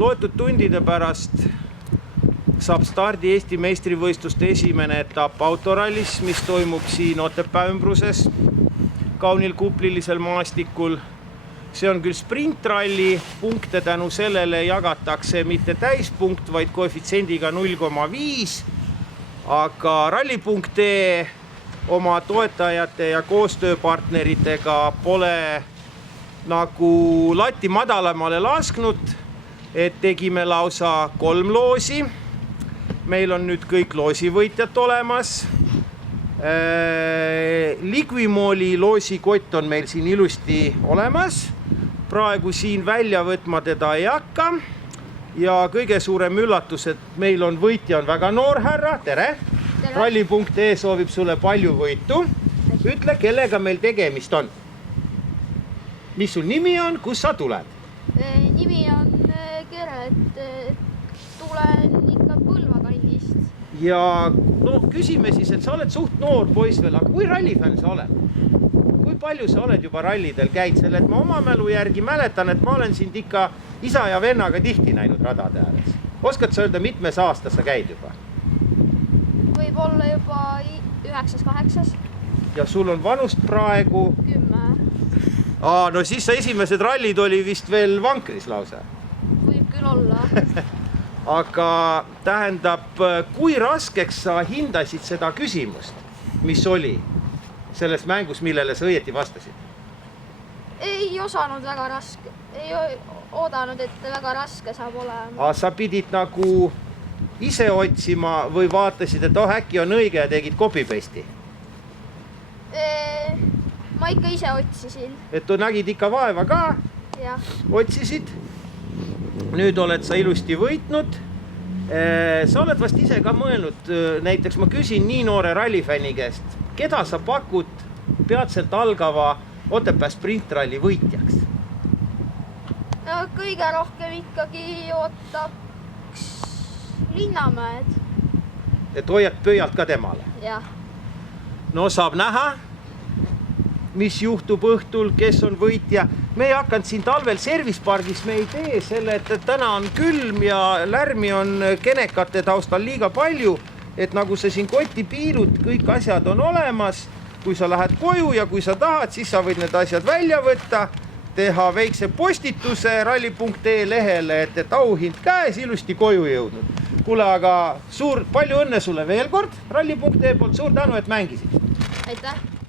loetud tundide pärast saab stardi Eesti meistrivõistluste esimene etapp autorallis, mis toimub siin Otepää ümbruses kaunil kuplilisel maastikul. See on küll sprintralli, punkte tänu sellele jagatakse mitte täispunkt, vaid koefitsiendiga 0,5, aga ralli.ee oma toetajate ja koostööpartneritega pole nagu lati madalamale lasknud, et tegime lausa 3 loosi. Meil on nüüd kõik loosivõitjad olemas. Liquimoli loosikott on meil siin ilusti olemas. Praegu siin välja võtma teda ei hakka. Ja kõige suurem üllatus, et meil on võitja on väga noor härra. Tere! Ralli.ee soovib sulle palju võitu. Ütle, kellega meil tegemist on. Mis sul nimi on, kus sa tuled? Nimi on Keret, tulen ikka Põlva kandist. Ja no, küsime siis, et sa oled suht noor poiss veel, aga kui rallifänn sa oled? Kui palju sa oled juba rallidel käid? Selle, et ma oma mälu järgi mäletan, et ma olen sind ikka isa ja vennaga tihti näinud radade ääres. Oskad sa öelda, mitmes aasta sa käid juba? Võib olla juba 9-8. Ja sul on vanust praegu? 10. No siis sa esimesed rallid oli vist veel vankris lausa. Võib küll olla. Aga tähendab, kui raskeks sa hindasid seda küsimust, mis oli selles mängus, millele sa õieti vastasid? Ei osanud väga raske. Ei oodanud, et väga raske saab olema. Sa pidid nagu ise otsima või vaatasid, et äkki on õige ja tegid copy-paste'i? Ma ikka ise otsisin. Et nägid ikka vaeva ka? Ja. Otsisid? Nüüd oled sa ilusti võitnud. Sa oled vast ise ka mõelnud, näiteks ma küsin nii noore rallifänni käest, keda sa pakud peatselt algava Otepää sprintralli võitjaks? Kõige rohkem ikkagi ootaks Linnamäed. Et hoiad pöialt ka temale? Jah. No saab näha, mis juhtub õhtul, kes on võitja. Me ei hakanud siin talvel servispargis, me ei tee selle, et täna on külm ja lärmi on kenekate taustal liiga palju, et nagu sa siin kotti piilud, kõik asjad on olemas. Kui sa lähed koju ja kui sa tahad, siis sa võid need asjad välja võtta, teha väikse postituse ralli.ee lehele, et auhind käes ilusti koju jõudnud. Kuule, aga palju õnne sulle veel kord ralli.ee poolt, suur tänu, et mängisid. Aitäh!